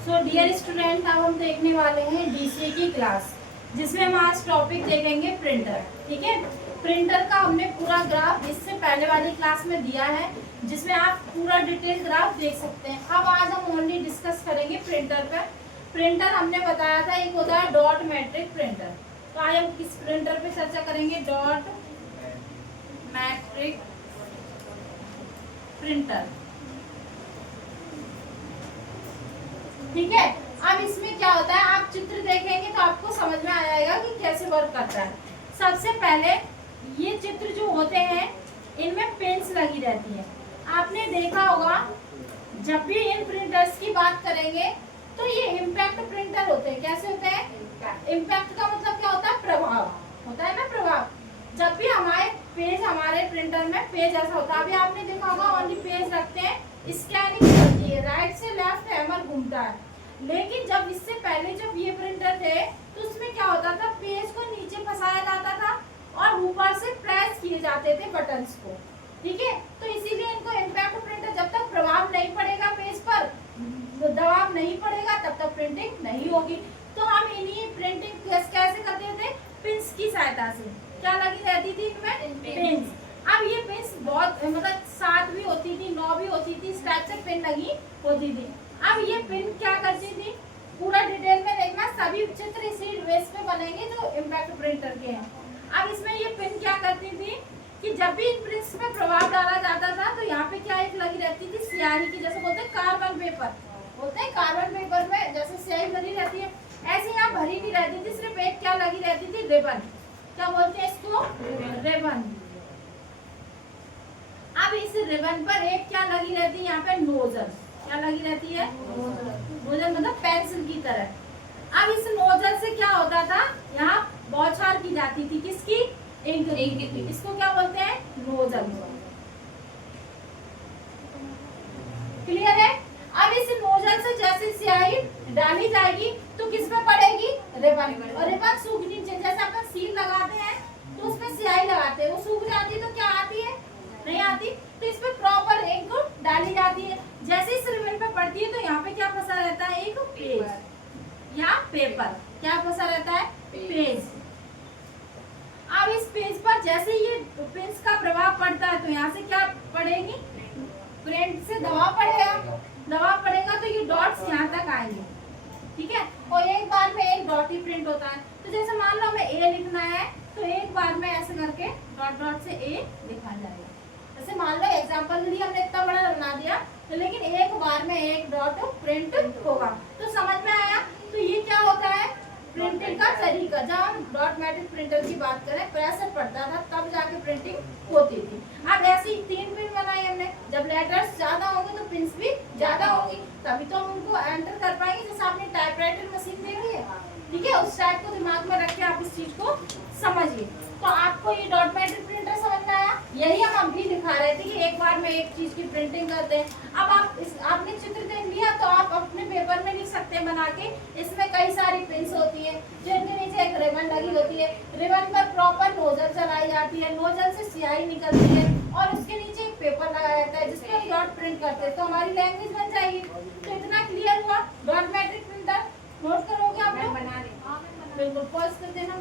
So dear student, अब हम देखने वाले हैं डीसीए की क्लास, जिसमें हम आज टॉपिक देखेंगे प्रिंटर। ठीक है, प्रिंटर का हमने पूरा ग्राफ इससे पहले वाली क्लास में दिया है, जिसमें आप पूरा डिटेल ग्राफ देख सकते हैं। अब आज हम ओनली डिस्कस करेंगे प्रिंटर पर। प्रिंटर हमने बताया था एक होता है डॉट मैट्रिक प्रिंटर। तो आज हम किस प्रिंटर पे चर्चा करेंगे? Dot matric printer. ठीक है, अब इसमें क्या होता है, आप चित्र देखेंगे तो आपको समझ में आ जाएगा कि कैसे वर्क करता है। सबसे पहले ये चित्र जो होते हैं इनमें पेन्स लगी रहती है। आपने देखा होगा जब भी इन प्रिंटर्स की बात करेंगे तो ये इम्पैक्ट प्रिंटर होते हैं। कैसे होते हैं? इम्पैक्ट का मतलब क्या होता है? प्रभाव होता है ना, प्रभाव। जब भी हमारे प्रिंटर में पेज ऐसा होता है, अभी आपने देखा होगा ओनली पेज रखते हैं, स्कैनिंग चलती है, राइट से लेफ्ट हैमर घूमता है। लेकिन जब इससे पहले जब ये प्रिंटर थे तो उसमें क्या होता था, पेज को नीचे फंसाया जाता था और ऊपर से प्रेस किए जाते थे बटन्स को। ठीक है, तो इसीलिए इनको इम्पैक्ट प्रिंटर, जब तक प्रभाव नहीं पड़ेगा पेज पर, दबाव नहीं पड़ेगा, तब तक प्रिंटिंग नहीं होगी। तो हम इन्हीं प्रिंटिंग कैसे करते थे? पिंस की सहायता से। क्या लगी रहती थी इनमें? पिंस। अब ये पिंस बहुत मतलब 7 भी होती थी, 9 भी होती थी, इस टाइप से पिन लगी होती थी। अब ये पिन क्या करती थी, पूरा डिटेल में देखना, सभी चित्र इसी बेस पे बनेंगे जो इम्पैक्ट प्रिंटर के हैं। अब इसमें ये पिन क्या करती थी कि जब भी इन प्रिंट्स में प्रभाव डाला जाता था तो यहाँ पे क्या एक लगी रहती थी स्याही की, जैसे बोलते हैं कार्बन पेपर होते हैं, कार्बन पेपर में जैसे स्याही भरी रहती है, ऐसे यहाँ भरी नहीं रहती थी, सिर्फ एक क्या लगी रहती थी, रिबन। क्या बोलते हैं इसको? रिबन। अब इस रिबन पर एक क्या लगी रहती है यहाँ पे? नोजल। क्या लगी रहती है? नोजल मतलब पेंसिल की तरह। अब इस नोजल से क्या होता था, यहाँ बौछार की जाती थी, किसकी? इंक की। इसको क्या बोलते हैं? नोजल। क्लियर है? अब इस नोजल से जैसे स्याही डाली जाएगी तो किस में पड़ेगी? रिबन। और रिबन सूखनी चाहिए, जैसे अपन सील लगाते हैं तो उसमें स्याही लगाते हैं, वो सूख जाती है तो क्या आती है? नहीं आती। तो इस पे प्रॉपर इंक डाली जाती है। जैसे इस रिबन पे पड़ती है तो यहाँ पे क्या फंसा रहता है? एक पेज या पेपर। क्या फंसा रहता है? पेज। अब इस पेज पर जैसे ये पेज का प्रभाव पड़ता है तो यहाँ से क्या पड़ेगी? प्रिंट से दबाव पड़ेगा। दबाव पड़ेगा तो ये डॉट्स यहाँ तक आएंगे। ठीक है, और एक बार में एक डॉट ही प्रिंट होता है। तो जैसे मान लो हमें ए लिखना है तो एक बार में ऐसे करके डॉट डॉट से ए लिखा जाएगा। जैसे मान लो एग्जांपल के लिए हमने इतना बड़ा बना दिया तो लेकिन एक बार में एक डॉट प्रिंट होगा। तो समझ में आया? तो ये क्या होता है प्रिंटिंग का तरीका। जब हम डॉट मैट्रिक प्रिंटर की बात करें, प्रेशर पड़ता था तब जाके प्रिंटिंग होती थी। अब ऐसी 3 पिन बनाई हमने, जब लेटर्स ज्यादा होंगे तो पिन्स भी ज्यादा होंगी, तभी तो हम उनको एंटर कर पाएंगे। जैसे आपने टाइपराइटर मशीन देखी है, ठीक है, उस टाइप को दिमाग में रख के आप इस चीज को समझिए। तो आपको ये डॉट मैट्रिक प्रिंटर समझ में आया? यही हम अभी दिखा रहे थे कि एक बार में एक चीज की प्रिंटिंग करते हैं। अब आपने चित्र देख लिया तो आप अपने पेपर में लिख सकते हैं बना के। इसमें कई सारी पिन्स होती है, जिनके नीचे एक रिबन लगी होती है, रिबन पर प्रॉपर नोजल चलाई जाती है, नोजल से स्याही निकलती है और उसके नीचे एक पेपर लगाया जाता है जिसपे हम डॉट प्रिंट करते हैं, तो हमारी लैंग्वेज बन जाएगी। तो इतना क्लियर हुआ? डॉट मैट्रिक प्रिंटर नोट करोगे आप लोग? बना रहे। बिल्कुल, पॉज कर देना।